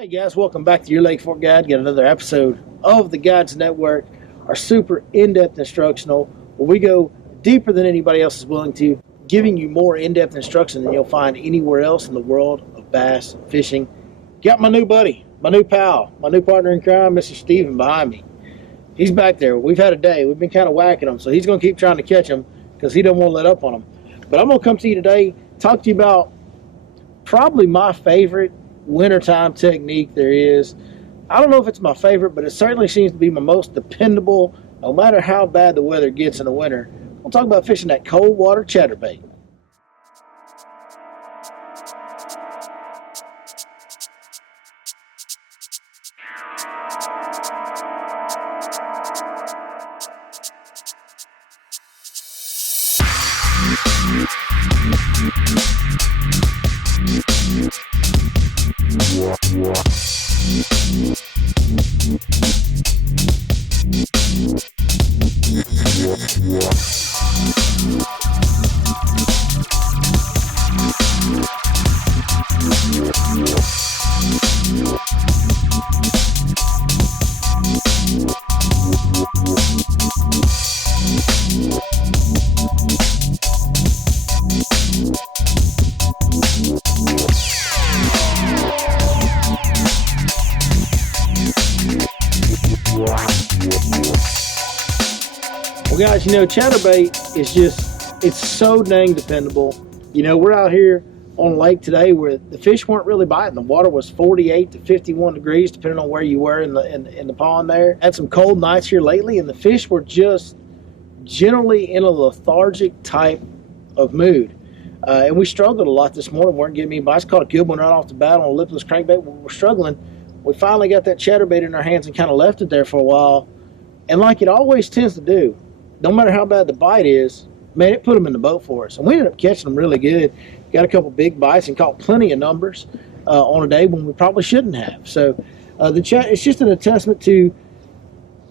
Hey guys, welcome back to your Lake Fork Guide. Got another episode of the Guides Network, our super in-depth instructional, where we go deeper than anybody else is willing to, giving you more in-depth instruction than you'll find anywhere else in the world of bass fishing. Got my new buddy, my new pal, my new partner in crime, Mr. Steven behind me. He's back there. We've had a day. We've been kind of whacking him, so he's going to keep trying to catch him because he don't want to let up on him. But I'm going to come to you today, talk to you about probably my favorite wintertime technique there is. I don't know if it's my favorite, but it certainly seems to be my most dependable, no matter how bad the weather gets in the winter. We'll talk about fishing that cold water chatterbait. Well, guys, you know, chatterbait is just, it's so dang dependable. You know, we're out here on a lake today where the fish weren't really biting. The water was 48 to 51 degrees, depending on where you were in the pond there. Had some cold nights here lately, and the fish were just generally in a lethargic type of mood. And we struggled a lot this morning. Weren't getting any bites. Caught a good one right off the bat on a lipless crankbait. We're struggling. We finally got that chatterbait in our hands and kind of left it there for a while. And like it always tends to do, no matter how bad the bite is, man, it put them in the boat for us. And we ended up catching them really good. Got a couple big bites and caught plenty of numbers on a day when we probably shouldn't have. So it's just an testament to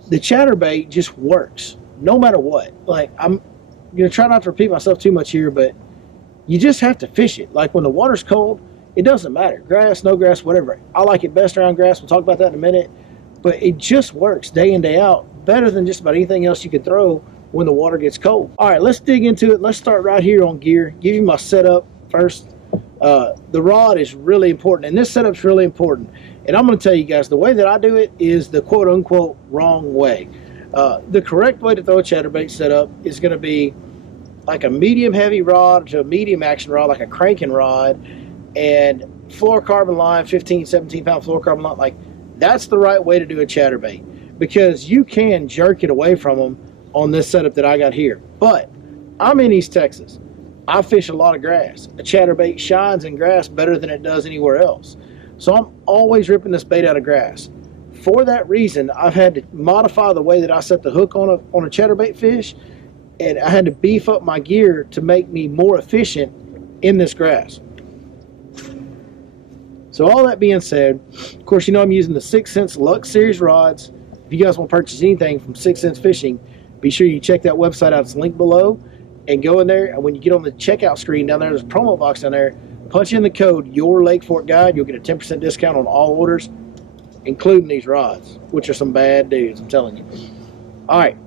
the chatterbait just works no matter what. Like, I'm going to try not to repeat myself too much here, but you just have to fish it. Like when the water's cold, it doesn't matter. Grass, no grass, whatever. I like it best around grass. We'll talk about that in a minute. But it just works day in, day out, better than just about anything else you could throw when the water gets cold. All right, let's dig into it. Let's start right here on gear. Give you my setup first. The rod is really important, and this setup's really important. And I'm going to tell you guys, the way that I do it is the quote-unquote wrong way. The correct way to throw a chatterbait setup is going to be like a medium-heavy rod to a medium-action rod, like a cranking rod, and fluorocarbon line, 15, 17-pound fluorocarbon line. Like, that's the right way to do a chatterbait, because you can jerk it away from them on this setup that I got here. But I'm in East Texas. I fish a lot of grass. A chatterbait shines in grass better than it does anywhere else. So I'm always ripping this bait out of grass. For that reason, I've had to modify the way that I set the hook on a chatterbait fish, and I had to beef up my gear to make me more efficient in this grass. So all that being said, of course, you know I'm using the 6 Sense Lux Series rods. If you guys want to purchase anything from 6 Sense Fishing, be sure you check that website out. It's linked below. And go in there, and when you get on the checkout screen down there, there's a promo box down there. Punch in the code Your Lake Fork Guide. You'll get a 10% discount on all orders, including these rods, which are some bad dudes, I'm telling you. All right,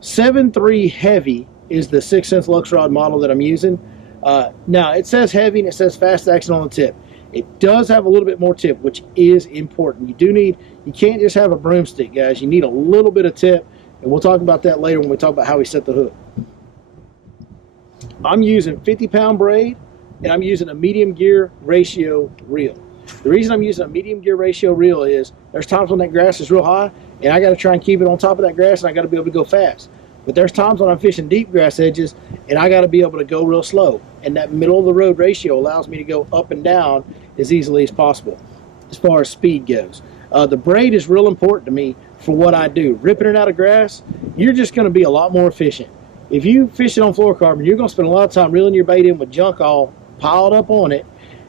7.3 heavy is the 6 Sense Lux rod model that I'm using. Now, it says heavy and it says fast action on the tip. It does have a little bit more tip, which is important. You can't just have a broomstick, guys. You need a little bit of tip, and we'll talk about that later when we talk about how we set the hook. I'm using 50-pound braid, and I'm using a medium gear ratio reel. The reason I'm using a medium gear ratio reel is there's times when that grass is real high, and I got to try and keep it on top of that grass, and I got to be able to go fast. But there's times when I'm fishing deep grass edges, and I got to be able to go real slow. And that middle of the road ratio allows me to go up and down as easily as possible as far as speed goes. The braid is real important to me for what I do. Ripping it out of grass, you're just going to be a lot more efficient. If you fish it on fluorocarbon, you're going to spend a lot of time reeling your bait in with junk all piled up on it,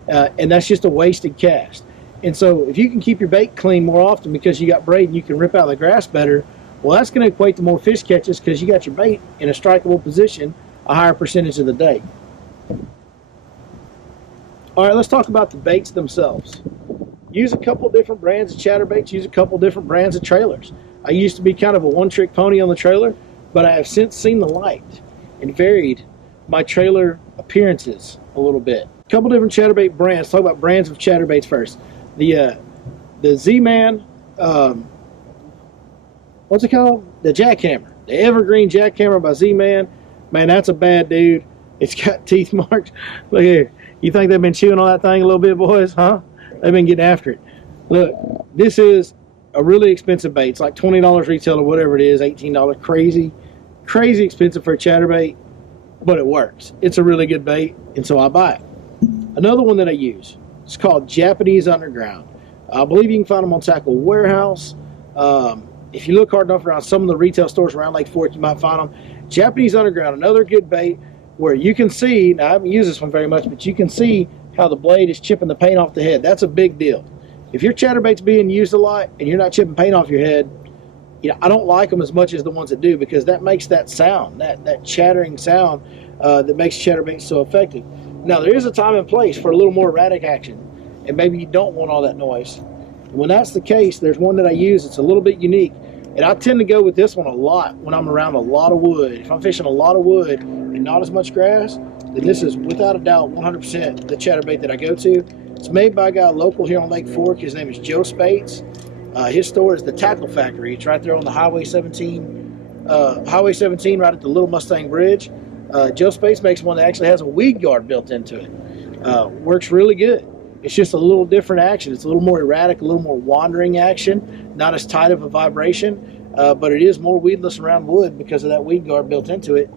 and that's just a wasted cast. And so if you can keep your bait clean more often because you got braid and you can rip out the grass better, well, that's going to equate to more fish catches because you got your bait in a strikeable position a higher percentage of the day. All right, let's talk about the baits themselves. use a couple different brands of chatterbaits, use a couple different brands of trailers. I used to be kind of a one-trick pony on the trailer, but I have since seen the light and varied my trailer appearances a little bit. A couple different chatterbait brands. Talk about brands of chatterbaits first. The Z-Man, what's it called? The Jackhammer. The Evergreen Jackhammer by Z-Man. Man, that's a bad dude. It's got teeth marks. Look here. You think they've been chewing on that thing a little bit, boys? Huh? They've been getting after it. Look, this is a really expensive bait. It's like $20 retail or whatever it is, $18. Crazy expensive for a chatterbait, but it works. It's a really good bait, and so I buy it. Another one that I use, it's called Japanese Underground. I believe you can find them on Tackle Warehouse. If you look hard enough around some of the retail stores around Lake Fork, you might find them. Japanese Underground, another good bait where you can see, now I haven't used this one very much, but you can see how the blade is chipping the paint off the head. That's a big deal. If your chatterbait's being used a lot and you're not chipping paint off your head, I don't like them as much as the ones that do, because that makes that sound, that chattering sound that makes chatterbaits so effective. Now, there is a time and place for a little more erratic action, and maybe you don't want all that noise. When that's the case, there's one that I use. It's a little bit unique, and I tend to go with this one a lot when I'm around a lot of wood. If I'm fishing a lot of wood and not as much grass, then this is without a doubt 100% the chatterbait that I go to. It's made by a guy local here on Lake Fork. His name is Joe Spates. His store is the Tackle Factory. It's right there on the Highway 17 right at the Little Mustang Bridge. Joe Spates makes one that actually has a weed guard built into it. Works really good. It's just a little different action. It's a little more erratic, a little more wandering action, not as tight of a vibration, but it is more weedless around wood because of that weed guard built into it.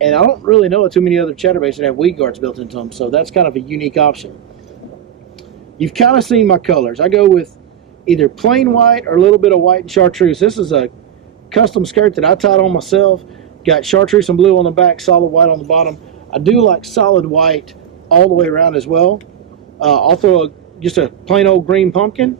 And I don't really know of too many other chatterbaits that have weed guards built into them, so that's kind of a unique option. You've kind of seen my colors. I go with either plain white or a little bit of white and chartreuse. This is a custom skirt that I tied on myself. Got chartreuse and blue on the back, solid white on the bottom. I do like solid white all the way around as well. I'll throw just a plain old green pumpkin,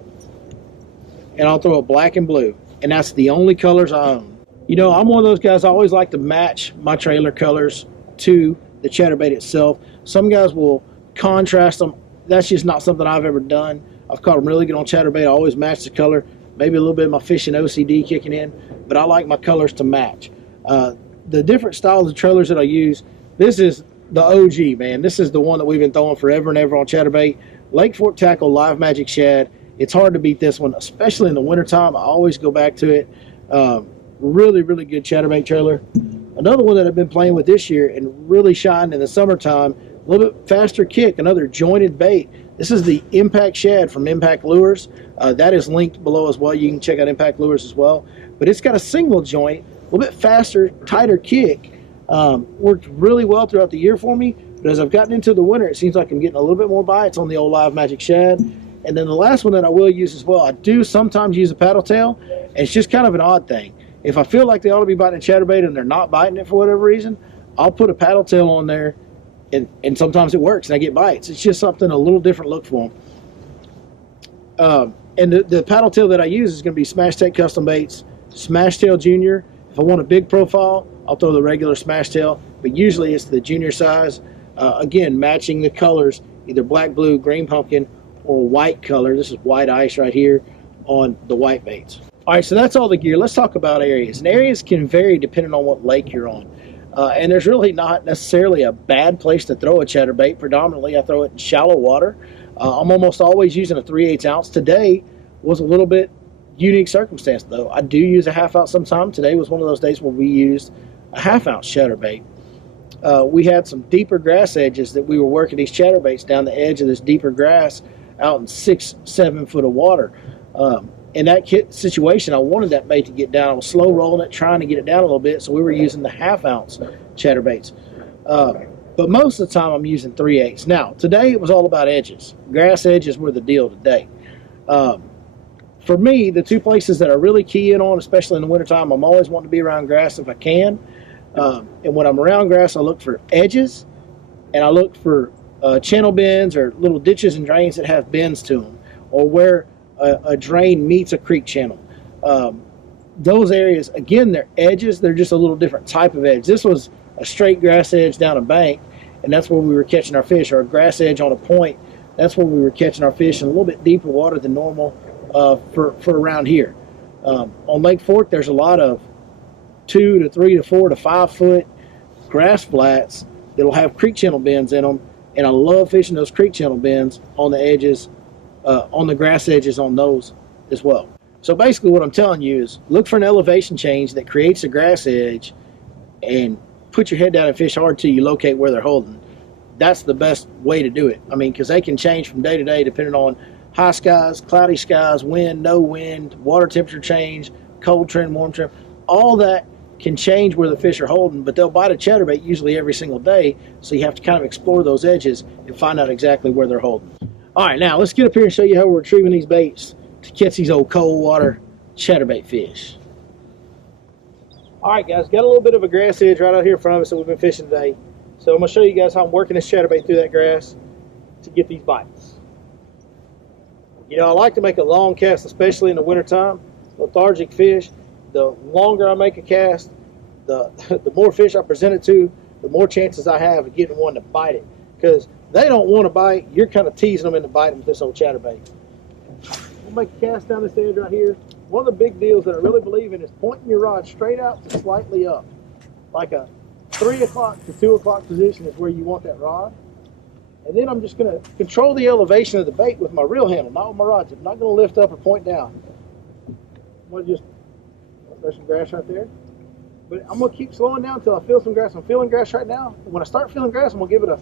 and I'll throw a black and blue, and that's the only colors I own. I'm one of those guys, I always like to match my trailer colors to the chatterbait itself. Some guys will contrast them. That's just not something I've ever done. I've caught them really good on chatterbait. I always match the color. Maybe a little bit of my fishing OCD kicking in, but I like my colors to match. The different styles of trailers that I use, this is the OG, man. This is the one that we've been throwing forever and ever on chatterbait. Lake Fork Tackle Live Magic Shad. It's hard to beat this one, especially in the wintertime. I always go back to it. Really, really good chatterbait trailer. Another one that I've been playing with this year and really shined in the summertime, a little bit faster kick, another jointed bait. This is the Impact Shad from Impact Lures. That is linked below as well. You can check out Impact Lures as well. But it's got a single joint, a little bit faster, tighter kick. Worked really well throughout the year for me. But as I've gotten into the winter, it seems like I'm getting a little bit more bites on the old Live Magic Shad. And then the last one that I will use as well, I do sometimes use a paddle tail. And it's just kind of an odd thing. If I feel like they ought to be biting a chatterbait and they're not biting it for whatever reason, I'll put a paddle tail on there, and sometimes it works and I get bites. It's just something, a little different look for them. And the paddle tail that I use is going to be Smash Tech Custom Baits, Smash Tail Junior. If I want a big profile, I'll throw the regular Smash Tail, but usually it's the junior size. Again, matching the colors, either black, blue, green pumpkin, or white color. This is white ice right here on the white baits. All right, so that's all the gear. Let's talk about areas. And areas can vary depending on what lake you're on. And there's really not necessarily a bad place to throw a chatterbait. Predominantly, I throw it in shallow water. I'm almost always using a 3/8 ounce. Today was a little bit unique circumstance, though. I do use a half ounce sometime. Today was one of those days where we used a half ounce chatterbait. We had some deeper grass edges that we were working these chatterbaits down the edge of this deeper grass out in 6-7 foot of water. In that situation, I wanted that bait to get down. I was slow rolling it, trying to get it down a little bit, so we were using the half ounce chatterbaits. But most of the time, I'm using 3/8. Now, today it was all about edges. Grass edges were the deal today. For me, the two places that I really key in on, especially in the wintertime, I'm always wanting to be around grass if I can. And when I'm around grass, I look for edges, and I look for channel bends or little ditches and drains that have bends to them, or where a drain meets a creek channel. Those areas, again, they're edges. They're just a little different type of edge. This was a straight grass edge down a bank, and that's where we were catching our fish, or a grass edge on a point that's where we were catching our fish in a little bit deeper water than normal for around here. On Lake Fork, there's a lot of 2 to 3 to 4 to 5 foot grass flats that'll have creek channel bends in them, and I love fishing those creek channel bends on the edges, on the grass edges on those as well. So basically what I'm telling you is look for an elevation change that creates a grass edge and put your head down and fish hard till you locate where they're holding. That's the best way to do it. I mean, because they can change from day to day depending on high skies, cloudy skies, wind, no wind, water temperature change, cold trend, warm trend. All that can change where the fish are holding, but they'll bite a chatterbait usually every single day, so you have to kind of explore those edges and find out exactly where they're holding. All right, now let's get up here and show you how we're retrieving these baits to catch these old cold water chatterbait fish. All right, guys, got a little bit of a grass edge right out here in front of us that we've been fishing today. So I'm going to show you guys how I'm working this chatterbait through that grass to get these bites. You know, I like to make a long cast, especially in the wintertime. Lethargic fish, the longer I make a cast, the more fish I present it to, the more chances I have of getting one to bite it. Because they don't want to bite, you're kind of teasing them into biting with this old chatterbait. We'll make a cast down this edge right here. One of the big deals that I really believe in is pointing your rod straight out to slightly up. Like a 3 o'clock to 2 o'clock position is where you want that rod. And then I'm just going to control the elevation of the bait with my reel handle, not with my rod tip. I'm not going to lift up or point down. I'm going to just, there's some grass right there. But I'm going to keep slowing down until I feel some grass. I'm feeling grass right now. And when I start feeling grass, I'm going to give it a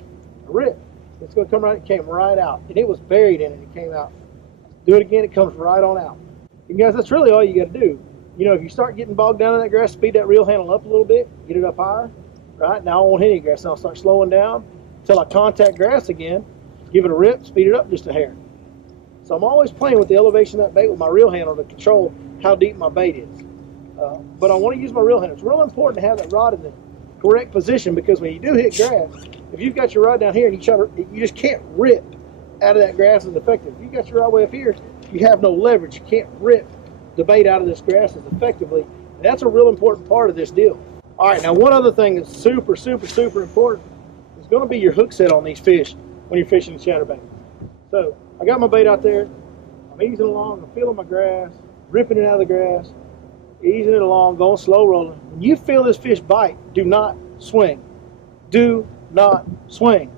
rip. It's going to come right, it came right out. And it was buried in it, it came out. Do it again, it comes right on out. And guys, that's really all you got to do. You know, if you start getting bogged down in that grass, speed that reel handle up a little bit, get it up higher. Right, now I won't hit any grass. Now I'll start slowing down until I contact grass again, give it a rip, speed it up just a hair. So I'm always playing with the elevation of that bait with my reel handle to control how deep my bait is. But I want to use my reel handle. It's real important to have that rod in the correct position, because when you do hit grass, if you've got your rod down here and you just can't rip out of that grass as effective. If you've got your rod way up here, you have no leverage. You can't rip the bait out of this grass as effectively. And that's a real important part of this deal. All right, now one other thing that's super, super, super important is going to be your hook set on these fish when you're fishing the chatterbait. So I got my bait out there. I'm easing along. I'm feeling my grass, ripping it out of the grass, easing it along, going slow rolling. When you feel this fish bite, do not swing. Do not swing.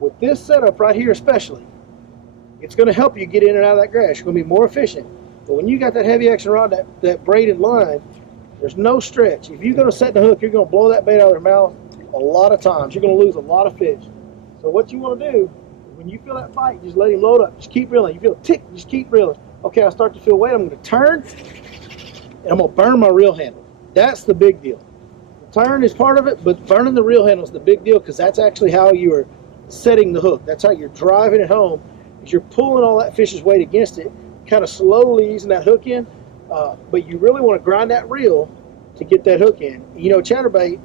With this setup right here especially, it's going to help you get in and out of that grass. You're going to be more efficient. But when you got that heavy action rod, that braided line, there's no stretch. If you're going to set the hook, you're going to blow that bait out of their mouth a lot of times. You're going to lose a lot of fish. So what you want to do, when you feel that bite, just let him load up. Just keep reeling. You feel a tick, just keep reeling. Okay, I start to feel weight. I'm going to turn, and I'm going to burn my reel handle. That's the big deal. The turn is part of it, but burning the reel handle is the big deal, because that's actually how you are setting the hook. That's how you're driving it home. Is you're pulling all that fish's weight against it, kind of slowly easing that hook in, but you really want to grind that reel to get that hook in. You know, chatterbait,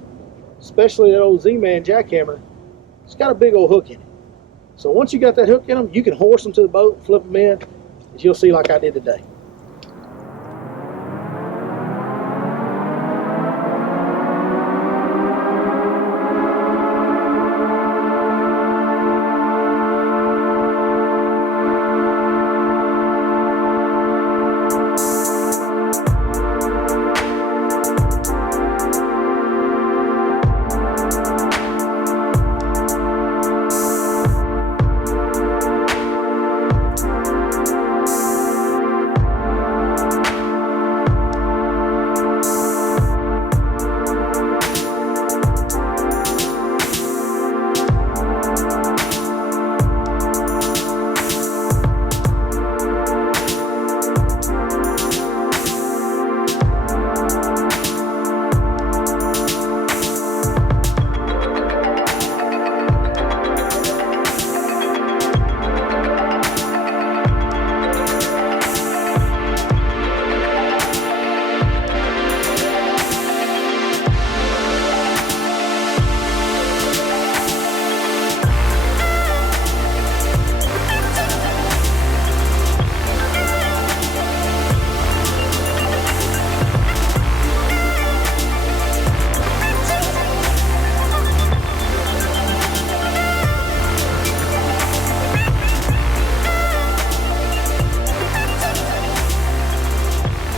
especially that old Z-Man jackhammer, it's got a big old hook in it. So once you got that hook in them, you can horse them to the boat, flip them in, as you'll see like I did today.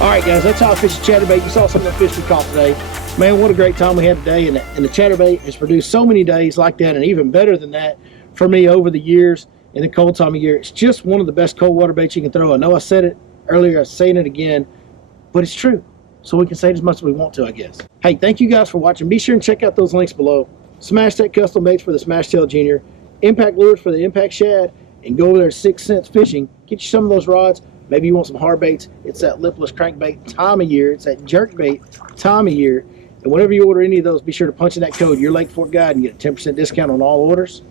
All right, guys, that's how I fish a chatterbait. You saw some of the fish we caught today. Man, what a great time we had today. And the chatterbait has produced so many days like that and even better than that for me over the years in the cold time of year. It's just one of the best cold water baits you can throw. I know I said it earlier, I'm saying it again, but it's true. So we can say it as much as we want to, I guess. Hey, thank you guys for watching. Be sure and check out those links below. Smash Tech Custom Baits for the Smash Tail Junior, Impact Lures for the Impact Shad, and go over there to 6 Cents Fishing. Get you some of those rods. Maybe you want some hard baits. It's that lipless crankbait time of year. It's that jerk bait time of year. And whenever you order any of those, be sure to punch in that code, your Lake Fork Guide, and get a 10% discount on all orders.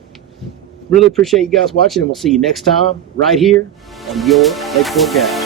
Really appreciate you guys watching, and we'll see you next time right here on your Lake Fork Guide.